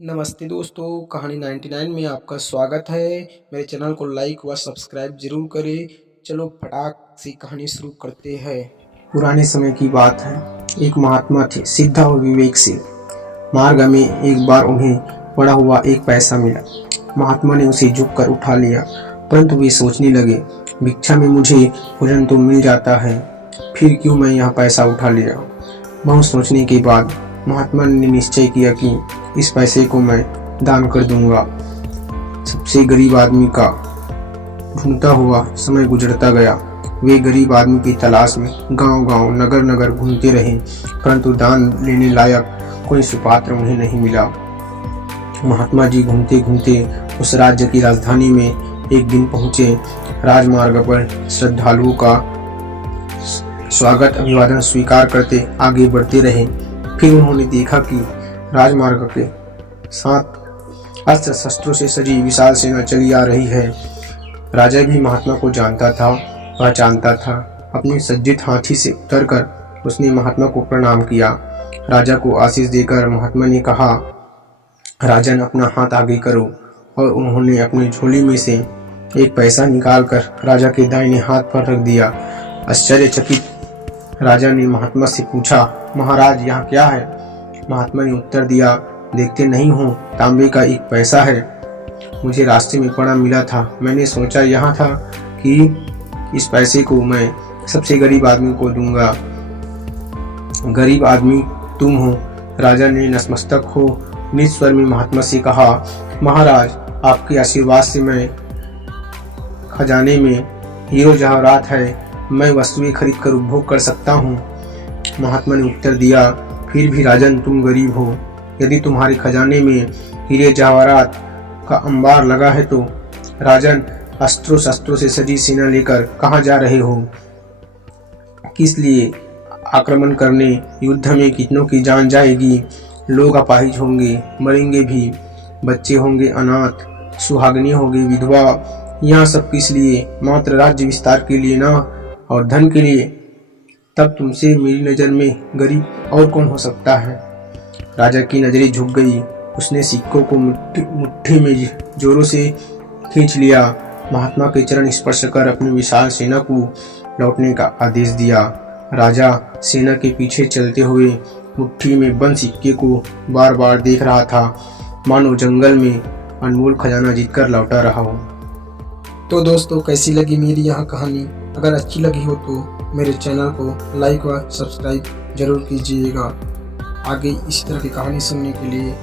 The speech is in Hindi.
नमस्ते दोस्तों, कहानी 99 में आपका स्वागत है। मेरे चैनल को लाइक व सब्सक्राइब जरूर करें। चलो फटाक से कहानी शुरू करते हैं। पुराने समय की बात है। एक महात्मा थे, सिद्ध और विवेकशील। मार्ग में एक बार उन्हें पड़ा हुआ एक पैसा मिला। महात्मा ने उसे झुककर उठा लिया, परंतु वे सोचने लगे, भिक्षा में मुझे भोजन तो मिल जाता है, फिर क्यों मैं यह पैसा उठा लिया। बहुत सोचने के बाद महात्मा ने निश्चय किया कि इस पैसे को मैं दान कर दूंगा। सबसे गरीब आदमी का ढूंढता हुआ समय गुजरता गया। वे गरीब आदमी की तलाश में गांव-गांव, नगर-नगर घूमते रहे, परंतु दान लेने लायक कोई सुपात्र उन्हें नहीं मिला। महात्मा जी घूमते-घूमते उस राज्य की राजधानी में एक दिन पहुंचे। राजमार्ग पर श्रद्धालुओं का स्वागत अभिवादन स्वीकार करते आगे बढ़ते रहे। फिर उन्होंने देखा कि राजमार्ग के साथ अस्त्र शस्त्रों से सजी विशाल सेना चली आ रही है। राजा भी महात्मा को जानता था, पहचानता था। अपने सज्जित हाथी से उतरकर उसने महात्मा को प्रणाम किया। राजा को आशीष देकर महात्मा ने कहा, राजन अपना हाथ आगे करो। और उन्होंने अपनी झोली में से एक पैसा निकालकर राजा के दाहिने हाथ पर रख दिया। आश्चर्यचकित राजा ने महात्मा से पूछा, महाराज यहाँ क्या है? महात्मा ने उत्तर दिया, देखते नहीं हो, तांबे का एक पैसा है, मुझे रास्ते में पड़ा मिला था। मैंने सोचा यहाँ था कि इस पैसे को मैं सबसे गरीब आदमी को दूंगा। गरीब आदमी तुम हो। राजा ने नतमस्तक हो निस्वर में महात्मा से कहा, महाराज आपके आशीर्वाद से मैं खजाने में हीरो जवाहरात है, मैं वस्तुएं खरीद कर उपभोग कर सकता हूँ। महात्मा ने उत्तर दिया, फिर भी राजन तुम गरीब हो। यदि तुम्हारे खजाने में हीरे जवाहरात का अंबार लगा है तो राजन अस्त्रों शस्त्रों से सजी सेना लेकर कहाँ जा रहे हो? किस लिए आक्रमण करने? युद्ध में कितनों की जान जाएगी, लोग अपाहिज होंगे, मरेंगे भी, बच्चे होंगे अनाथ, सुहागनी होगी विधवा। यहाँ सब किस लिए? मात्र राज्य विस्तार के लिए ना, और धन के लिए। तब तुमसे मेरी नज़र में गरीब और कौन हो सकता है? राजा की नजरें झुक गई। उसने सिक्कों को मुट्ठी में जोरों से खींच लिया। महात्मा के चरण स्पर्श कर अपनी विशाल सेना को लौटने का आदेश दिया। राजा सेना के पीछे चलते हुए मुट्ठी में बंद सिक्के को बार बार देख रहा था, मानो जंगल में अनमोल खजाना जीतकर लौटा रहा हो। तो दोस्तों, कैसी लगी मेरी यह कहानी? अगर अच्छी लगी हो तो मेरे चैनल को लाइक व सब्सक्राइब जरूर कीजिएगा। आगे इस तरह की कहानी सुनने के लिए